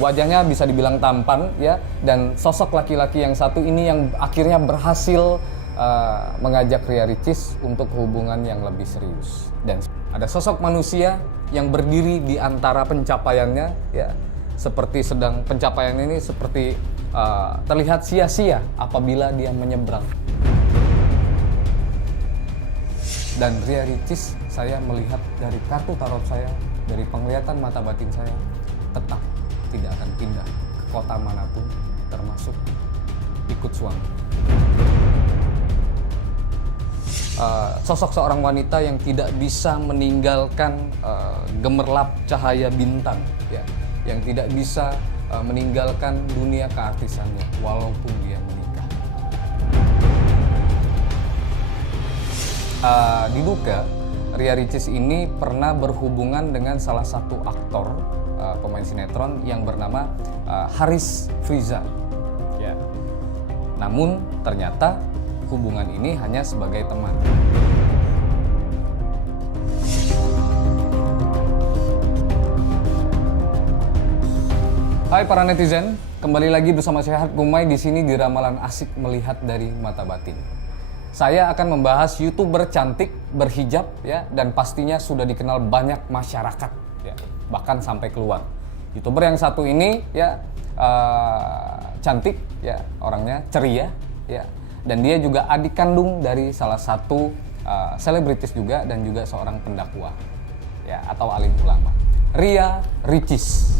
Wajahnya bisa dibilang tampan ya, dan sosok laki-laki yang satu ini yang akhirnya berhasil mengajak Ria Ricis untuk hubungan yang lebih serius. Dan ada sosok manusia yang berdiri di antara pencapaiannya ya, seperti sedang pencapaian ini seperti terlihat sia-sia apabila dia menyeberang. Dan Ria Ricis, saya melihat dari kartu tarot saya, dari penglihatan mata batin saya, tetap tidak akan pindah ke kota manapun, termasuk ikut suami. Sosok seorang wanita yang tidak bisa meninggalkan gemerlap cahaya bintang, ya, yang tidak bisa meninggalkan dunia keartisannya walaupun dia menikah. Diduga Ria Ricis ini pernah berhubungan dengan salah satu aktor pemain sinetron yang bernama Haris Friza. Ya. Namun ternyata hubungan ini hanya sebagai teman. Hai para netizen, kembali lagi bersama saya Hark Gumai di sini di Ramalan Asik Melihat dari Mata Batin. Saya akan membahas YouTuber cantik berhijab ya, dan pastinya sudah dikenal banyak masyarakat ya, bahkan sampai keluar. YouTuber yang satu ini ya cantik ya, orangnya ceria ya, dan dia juga adik kandung dari salah satu selebritis juga dan juga seorang pendakwah ya, atau alim ulama, Ria Ricis.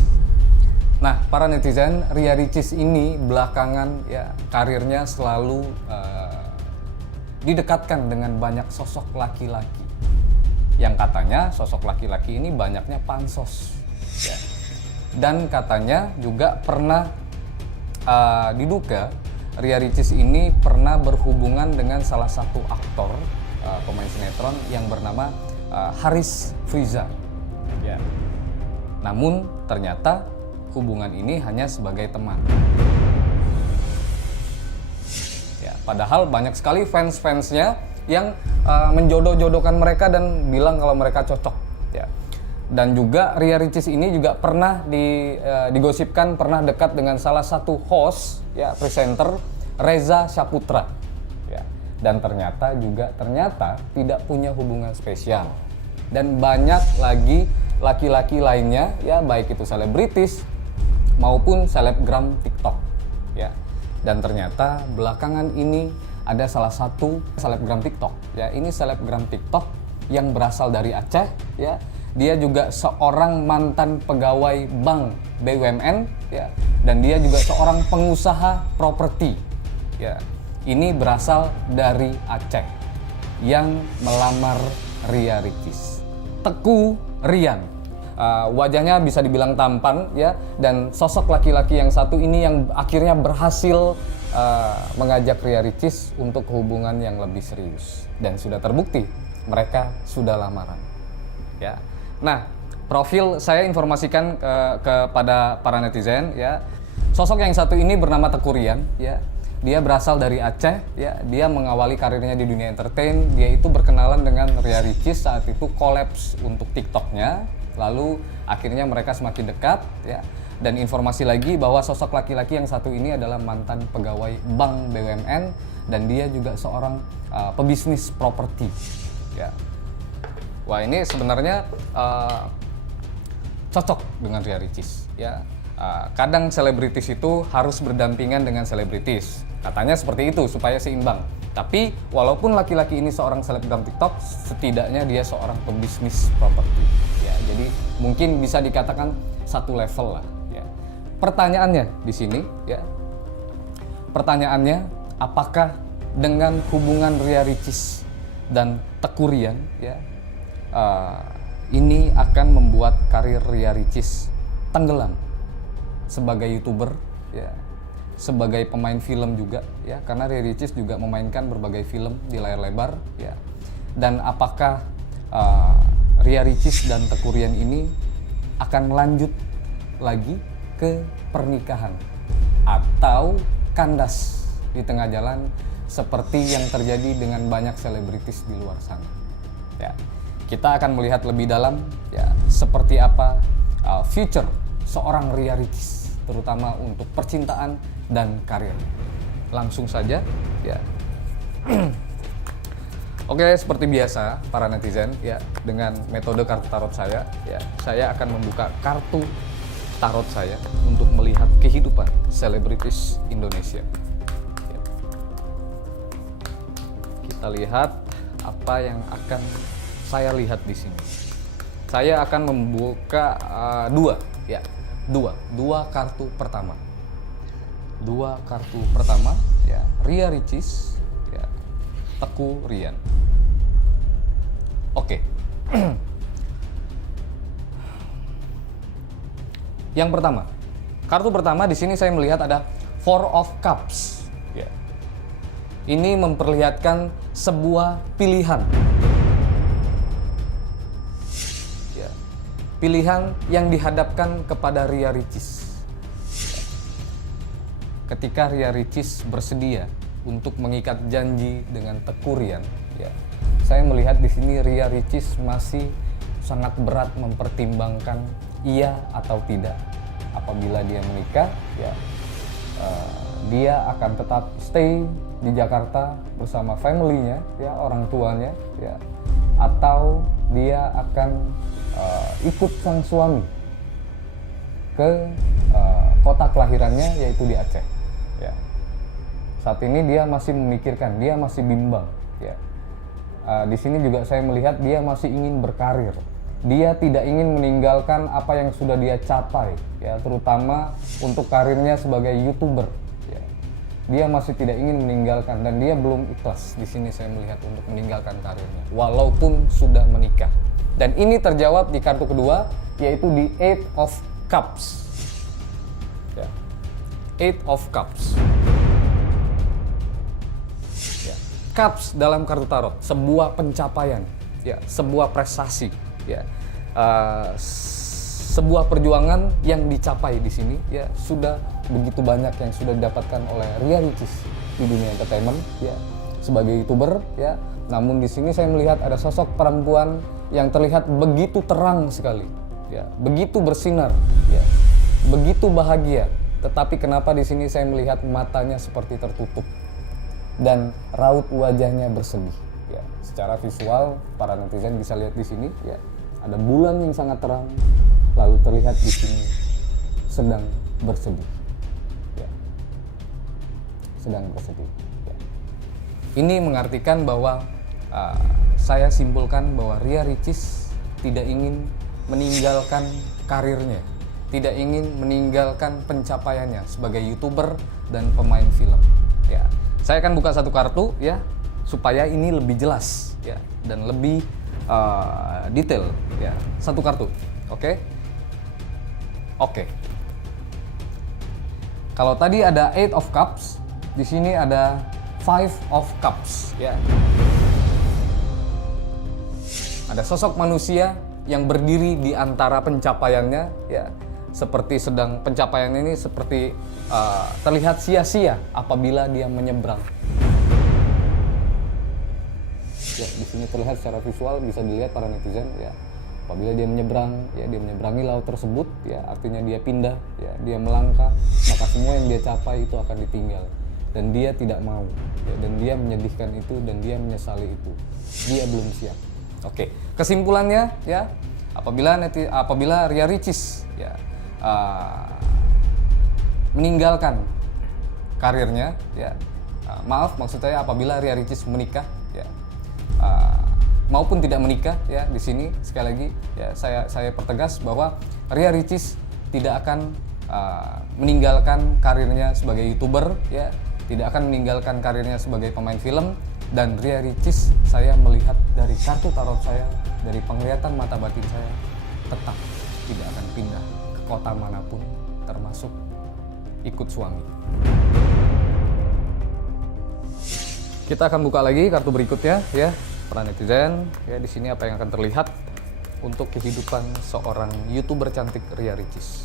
Nah, para netizen, Ria Ricis ini belakangan ya karirnya selalu didekatkan dengan banyak sosok laki-laki yang katanya sosok laki-laki ini banyaknya pansos ya. Dan katanya juga pernah diduga Ria Ricis ini pernah berhubungan dengan salah satu aktor pemain sinetron yang bernama Haris Friza ya. Namun ternyata hubungan ini hanya sebagai teman. Ya, padahal banyak sekali fans-fansnya yang menjodoh-jodohkan mereka dan bilang kalau mereka cocok. Ya. Dan juga Ria Ricis ini juga pernah digosipkan pernah dekat dengan salah satu host, ya, presenter Reza Saputra. Ya. Dan ternyata tidak punya hubungan spesial. Dan banyak lagi laki-laki lainnya, ya, baik itu selebritis maupun selebgram TikTok ya. Dan ternyata belakangan ini ada salah satu selebgram TikTok ya, ini selebgram TikTok yang berasal dari Aceh ya. Dia juga seorang mantan pegawai bank BUMN ya, dan dia juga seorang pengusaha properti ya. Ini berasal dari Aceh yang melamar Ria Ricis. Teguh Rian. Wajahnya bisa dibilang tampan ya, dan sosok laki-laki yang satu ini yang akhirnya berhasil mengajak Ria Ricis untuk hubungan yang lebih serius, dan sudah terbukti mereka sudah lamaran ya. Nah, profil saya informasikan kepada para netizen ya. Sosok yang satu ini bernama Teguh Rian ya. Dia berasal dari Aceh ya. Dia mengawali karirnya di dunia entertain. Dia itu berkenalan dengan Ria Ricis saat itu kolaps untuk TikToknya. Lalu akhirnya mereka semakin dekat ya. Dan informasi lagi bahwa sosok laki-laki yang satu ini adalah mantan pegawai bank BUMN, dan dia juga seorang pebisnis properti ya. Wah, ini sebenarnya cocok dengan Ria Ricis ya. Kadang selebritis itu harus berdampingan dengan selebritis, katanya seperti itu supaya seimbang. Tapi walaupun laki-laki ini seorang selebgram TikTok, setidaknya dia seorang pebisnis properti ya. Jadi mungkin bisa dikatakan satu level lah ya. Pertanyaannya di sini ya. Pertanyaannya, apakah dengan hubungan Ria Ricis dan Teguh Rian ya, ini akan membuat karir Ria Ricis tenggelam sebagai YouTuber ya, sebagai pemain film juga ya, karena Ria Ricis juga memainkan berbagai film di layar lebar ya. Dan apakah Ria Ricis dan Teguh Rian ini akan lanjut lagi ke pernikahan atau kandas di tengah jalan seperti yang terjadi dengan banyak selebritis di luar sana ya. Kita akan melihat lebih dalam ya, seperti apa future seorang Ria Ricis, terutama untuk percintaan dan karir. Langsung saja ya. Oke, seperti biasa para netizen ya, dengan metode kartu tarot saya ya, saya akan membuka kartu tarot saya untuk melihat kehidupan selebritis Indonesia. Ya. Kita lihat apa yang akan saya lihat di sini. Saya akan membuka dua kartu pertama. Dua kartu pertama ya, Ria Ricis ya, Teguh Ryan. Oke. Yang pertama, kartu pertama di sini saya melihat ada Four of Cups. Ya. Ini memperlihatkan sebuah pilihan. Ya. Pilihan yang dihadapkan kepada Ria Ricis. Ya. Ketika Ria Ricis bersedia untuk mengikat janji dengan Teguh Ryan, ya. Saya melihat di sini Ria Ricis masih sangat berat mempertimbangkan iya atau tidak. Apabila dia menikah, ya dia akan tetap stay di Jakarta bersama family-nya, ya orang tuanya, ya, atau dia akan ikut sang suami ke kota kelahirannya, yaitu di Aceh. Ya. Saat ini dia masih memikirkan, dia masih bimbang. Ya. Di sini juga saya melihat dia masih ingin berkarir. Dia tidak ingin meninggalkan apa yang sudah dia capai, ya, terutama untuk karirnya sebagai YouTuber. Ya. Dia masih tidak ingin meninggalkan dan dia belum ikhlas. Di sini saya melihat untuk meninggalkan karirnya, walaupun sudah menikah. Dan ini terjawab di kartu kedua, yaitu di Eight of Cups. Ya. Eight of Cups. Cups dalam kartu tarot, sebuah pencapaian, ya, sebuah prestasi, ya, sebuah perjuangan yang dicapai di sini, ya, sudah begitu banyak yang sudah didapatkan oleh Ria Ricis di dunia entertainment, ya, sebagai YouTuber, ya. Namun di sini saya melihat ada sosok perempuan yang terlihat begitu terang sekali, ya, begitu bersinar, ya, begitu bahagia. Tetapi kenapa di sini saya melihat matanya seperti tertutup dan raut wajahnya bersedih. Ya, secara visual para netizen bisa lihat di sini, ya, ada bulan yang sangat terang, lalu terlihat di sini sedang bersedih. Ya, sedang bersedih. Ya. Ini mengartikan bahwa saya simpulkan bahwa Ria Ricis tidak ingin meninggalkan karirnya, tidak ingin meninggalkan pencapaiannya sebagai YouTuber dan pemain film. Ya. Saya akan buka satu kartu, ya, supaya ini lebih jelas, ya, dan lebih detail, ya. Satu kartu, oke? Oke. Kalau tadi ada Eight of Cups, di sini ada Five of Cups, ya. Ada sosok manusia yang berdiri di antara pencapaiannya, ya. Seperti sedang pencapaian ini seperti terlihat sia-sia apabila dia menyeberang. Ya, di sini terlihat secara visual bisa dilihat para netizen, ya. Apabila dia menyeberang, ya, dia menyeberangi laut tersebut, ya, artinya dia pindah, ya, dia melangkah, maka semua yang dia capai itu akan ditinggal dan dia tidak mau, ya, dan dia menyedihkan itu dan dia menyesali itu. Dia belum siap. Oke, kesimpulannya, ya, apabila Ria Ricis, ya, meninggalkan karirnya, ya, maksud saya apabila Ria Ricis menikah, ya, maupun tidak menikah, ya, di sini sekali lagi, ya, saya pertegas bahwa Ria Ricis tidak akan meninggalkan karirnya sebagai YouTuber, ya, tidak akan meninggalkan karirnya sebagai pemain film. Dan Ria Ricis, saya melihat dari kartu tarot saya, dari penglihatan mata batin saya, tetap tidak akan pindah ke kota manapun, termasuk ikut suami. Kita akan buka lagi kartu berikutnya, ya, para netizen. Ya, di sini apa yang akan terlihat untuk kehidupan seorang YouTuber cantik Ria Ricis.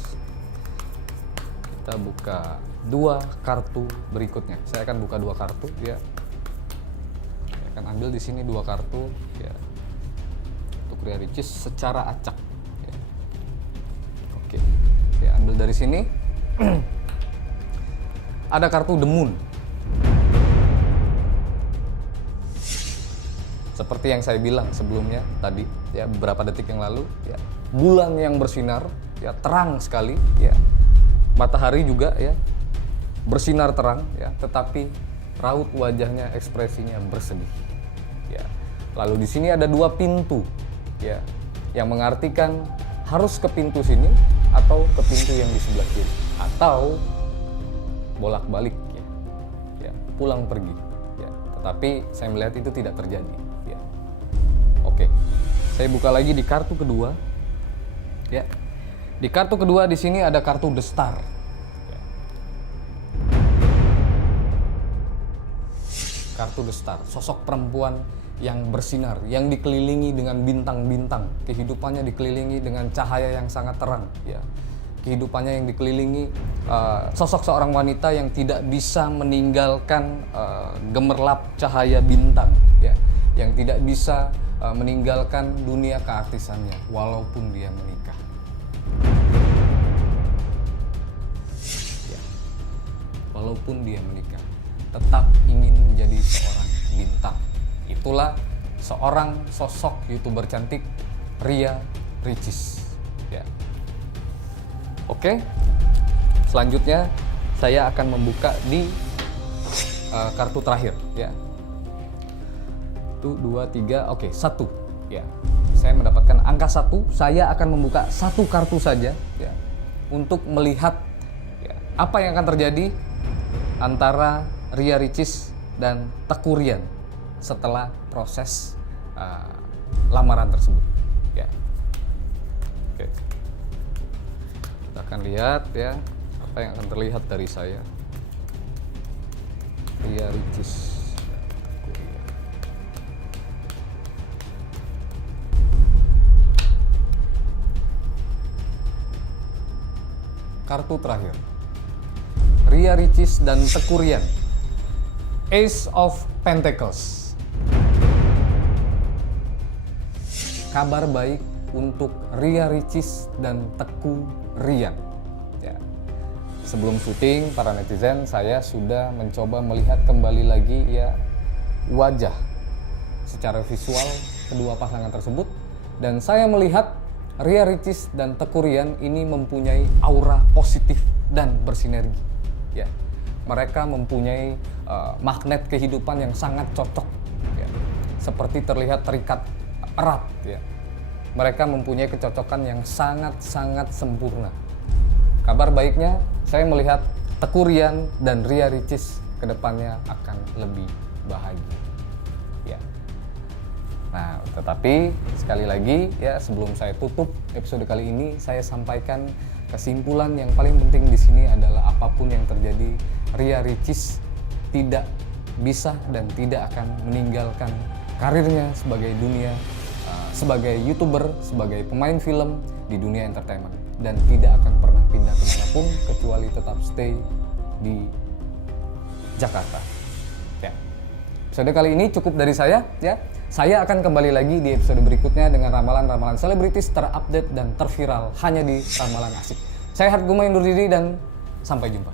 Kita buka dua kartu berikutnya. Saya akan buka dua kartu, ya. Saya akan ambil di sini dua kartu, ya, untuk Ria Ricis secara acak. Ya. Oke, saya ambil dari sini. Ada kartu The Moon. Seperti yang saya bilang sebelumnya tadi, ya beberapa detik yang lalu, ya bulan yang bersinar, ya terang sekali, ya matahari juga ya bersinar terang, ya tetapi raut wajahnya, ekspresinya bersedih. Ya. Lalu di sini ada 2 pintu, ya yang mengartikan harus ke pintu sini atau ke pintu yang di sebelah kiri, atau bolak-balik, ya pulang pergi. Ya. Tetapi saya melihat itu tidak terjadi. Oke, saya buka lagi di kartu kedua. Ya, di kartu kedua di sini ada kartu The Star. Ya. Kartu The Star, sosok perempuan yang bersinar, yang dikelilingi dengan bintang-bintang, kehidupannya dikelilingi dengan cahaya yang sangat terang. Ya, kehidupannya yang dikelilingi sosok seorang wanita yang tidak bisa meninggalkan gemerlap cahaya bintang. Ya, yang tidak bisa meninggalkan dunia keartisannya walaupun dia menikah. Ya, walaupun dia menikah, tetap ingin menjadi seorang bintang. Itulah seorang sosok YouTuber cantik, Ria Ricis. Ya. Oke, selanjutnya saya akan membuka di kartu terakhir. Ya. 1, 2, 3, oke, 1. Ya, saya mendapatkan angka 1. Saya akan membuka 1 kartu saja, ya, untuk melihat ya, apa yang akan terjadi antara Ria Ricis dan Teuku Ryan setelah proses lamaran tersebut. Ya, oke, kita akan lihat ya apa yang akan terlihat dari saya. Ria Ricis. Kartu terakhir, Ria Ricis dan Teuku Ryan. Ace of Pentacles. Kabar baik untuk Ria Ricis dan Teuku Ryan. Ya. Sebelum syuting, para netizen, saya sudah mencoba melihat kembali lagi ya wajah secara visual kedua pasangan tersebut, dan saya melihat Ria Ricis dan Teuku Ryan ini mempunyai aura positif dan bersinergi. Ya, mereka mempunyai magnet kehidupan yang sangat cocok. Ya, seperti terlihat terikat erat. Ya, mereka mempunyai kecocokan yang sangat-sangat sempurna. Kabar baiknya, saya melihat Teuku Ryan dan Ria Ricis kedepannya akan lebih bahagia. Ya. Nah, tetapi sekali lagi ya sebelum saya tutup episode kali ini, saya sampaikan kesimpulan yang paling penting di sini adalah apapun yang terjadi, Ria Ricis tidak bisa dan tidak akan meninggalkan karirnya sebagai sebagai YouTuber, sebagai pemain film di dunia entertainment, dan tidak akan pernah pindah kemanapun kecuali tetap stay di Jakarta. Ya. Episode kali ini cukup dari saya ya. Saya akan kembali lagi di episode berikutnya dengan ramalan-ramalan selebritis terupdate dan terviral hanya di Ramalan Asik. Saya Harguma undur diri dan sampai jumpa.